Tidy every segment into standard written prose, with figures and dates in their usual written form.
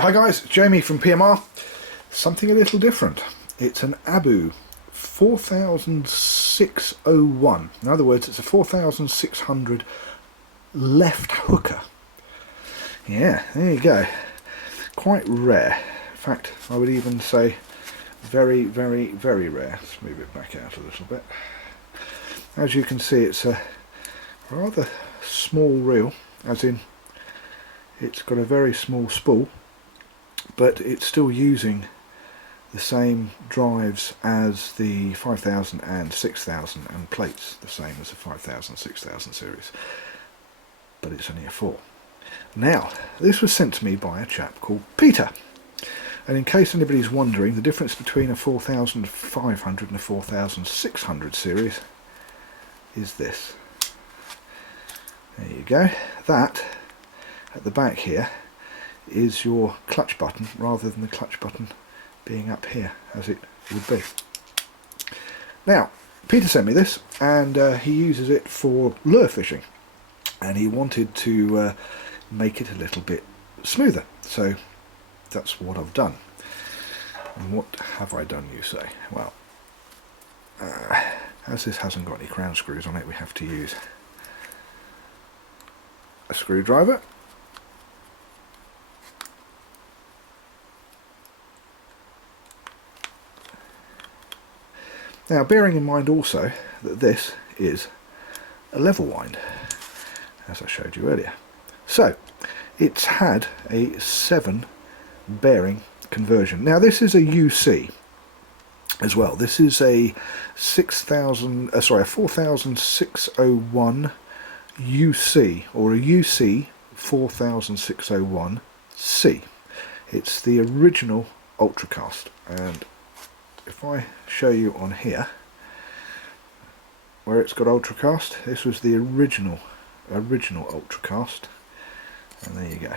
Hi guys, Jamie from PMR. Something a little different. It's an Abu 4601. In other words, it's a 4600 left hooker. Yeah, there you go. Quite rare. In fact, I would even say very, very, very rare. Let's move it back out a little bit. As you can see, it's a rather small reel, as in it's got a very small spool, but it's still using the same drives as the 5000 and 6000 and plates the same as the 5000 6000 series, but it's only a 4. Now, this was sent to me by a chap called Peter, and in case anybody's wondering, the difference between a 4500 and a 4600 series is this. There you go. That at the back here is your clutch button, rather than the clutch button being up here as it would be. Now, Peter sent me this, and he uses it for lure fishing, and he wanted to make it a little bit smoother, so that's what I've done. And what have I done, you say? Well, as this hasn't got any crown screws on it, we have to use a screwdriver. Now, bearing in mind also that this is a level wind, as I showed you earlier. So, it's had a 7 bearing conversion. Now, this is a UC as well. This is a 4601 UC, or a UC 4601C. It's the original Ultracast, and if I show you on here where it's got Ultracast, this was the original Ultracast, and there you go,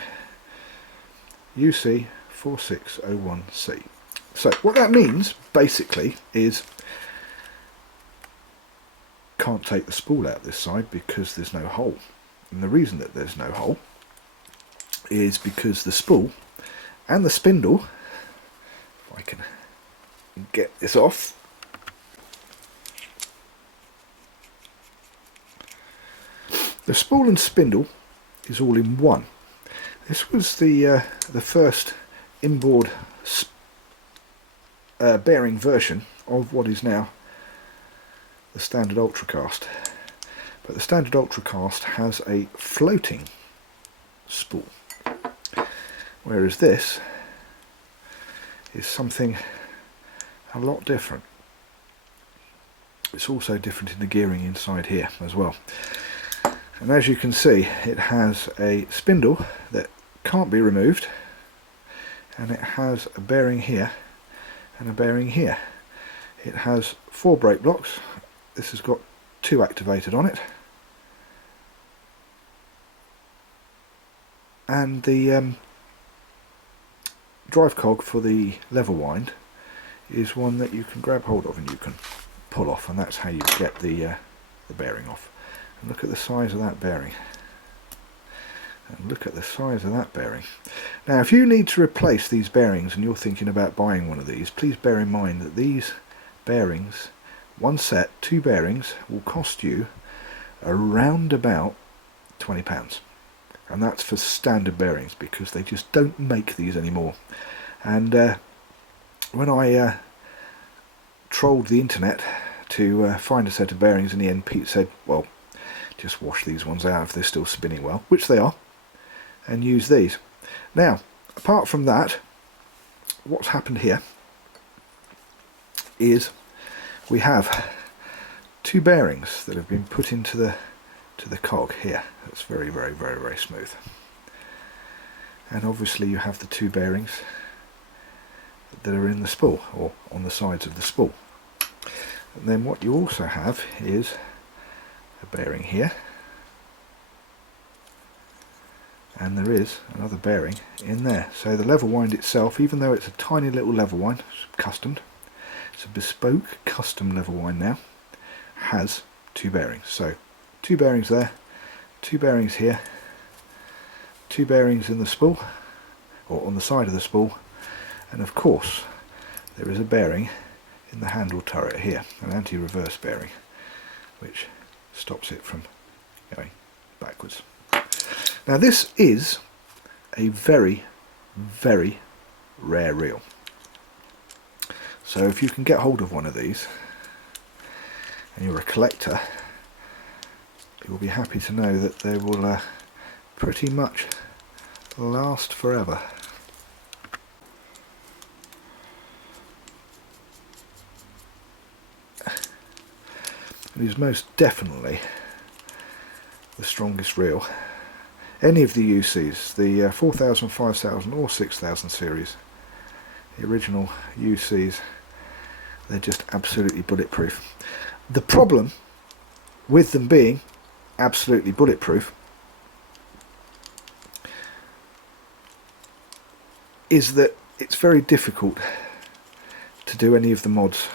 UC 4601C. So what that means basically is can't take the spool out this side because there's no hole, and the reason that there's no hole is because the spool and the spindle, if I can get this off, the spool and spindle is all in one. This was the first inboard bearing version of what is now the standard Ultracast, but the standard Ultracast has a floating spool, whereas this is something a lot different. It's also different in the gearing inside here as well, and as you can see, it has a spindle that can't be removed, and it has a bearing here and a bearing here. It has 4 brake blocks. This has got 2 activated on it, and the drive cog for the lever wind is one that you can grab hold of and you can pull off, and that's how you get the bearing off. And look at the size of that bearing, and look at the size of that bearing. Now, if you need to replace these bearings and you're thinking about buying one of these, please bear in mind that these bearings, one set, 2 bearings, will cost you around about £20, and that's for standard bearings because they just don't make these anymore. And when I trolled the internet to find a set of bearings, in the end Pete said, well, just wash these ones out if they're still spinning well, which they are, and use these. Now, apart from that, what's happened here is we have 2 bearings that have been put into the cog here. That's very, very, very, very smooth. And obviously you have the 2 bearings that are in the spool, or on the sides of the spool. And then what you also have is a bearing here, and there is another bearing in there. So the lever wind itself, even though it's a tiny little lever wind, it's customed, it's a bespoke custom lever wind now, has 2 bearings. So 2 bearings there, 2 bearings here, 2 bearings in the spool, or on the side of the spool, and of course there is a bearing in the handle turret here, an anti-reverse bearing, which stops it from going backwards. Now this is a very, very rare reel. So if you can get hold of one of these and you're a collector, you'll be happy to know that they will pretty much last forever. It is most definitely the strongest reel. Any of the UCs, the 4000, 5000 or 6000 series, the original UCs, they're just absolutely bulletproof. The problem with them being absolutely bulletproof is that it's very difficult to do any of the mods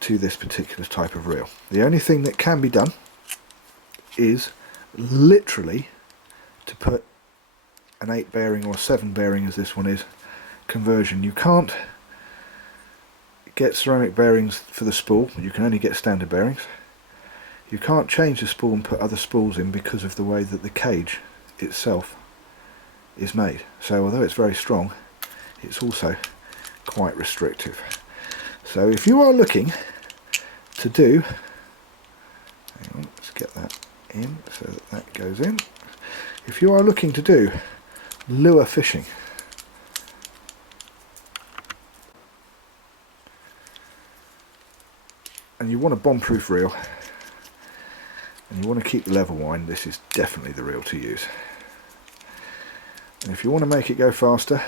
to this particular type of reel. The only thing that can be done is literally to put an 8 bearing or 7 bearing, as this one is, conversion. You can't get ceramic bearings for the spool, you can only get standard bearings. You can't change the spool and put other spools in because of the way that the cage itself is made. So although it's very strong, it's also quite restrictive. So if you are looking to do, hang on, let's get that in so that that goes in. If you are looking to do lure fishing, and you want a bomb-proof reel, and you want to keep the level wind, this is definitely the reel to use. And if you want to make it go faster,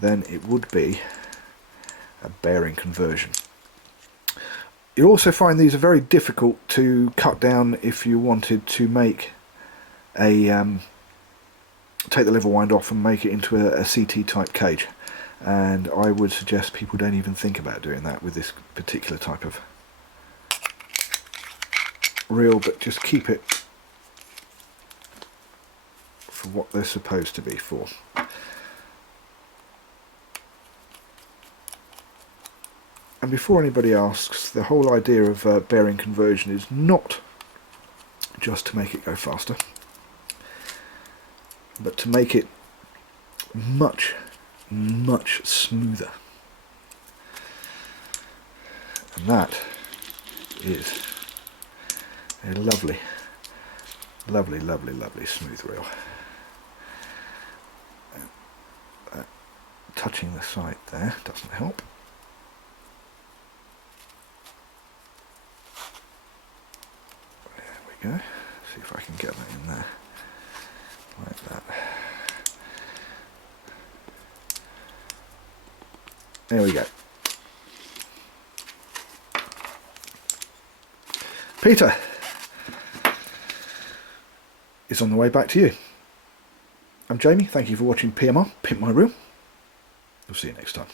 then it would be a bearing conversion. You'll also find these are very difficult to cut down if you wanted to make a take the level wind off and make it into a CT type cage, and I would suggest people don't even think about doing that with this particular type of reel, but just keep it for what they're supposed to be for. And before anybody asks, the whole idea of bearing conversion is not just to make it go faster, but to make it much, much smoother. And that is a lovely, lovely, lovely, lovely smooth reel. Touching the side there doesn't help. Go. See if I can get that in there like that. There we go. Peter is on the way back to you. I'm Jamie, thank you for watching PMR, Pimp My Reel. We'll see you next time.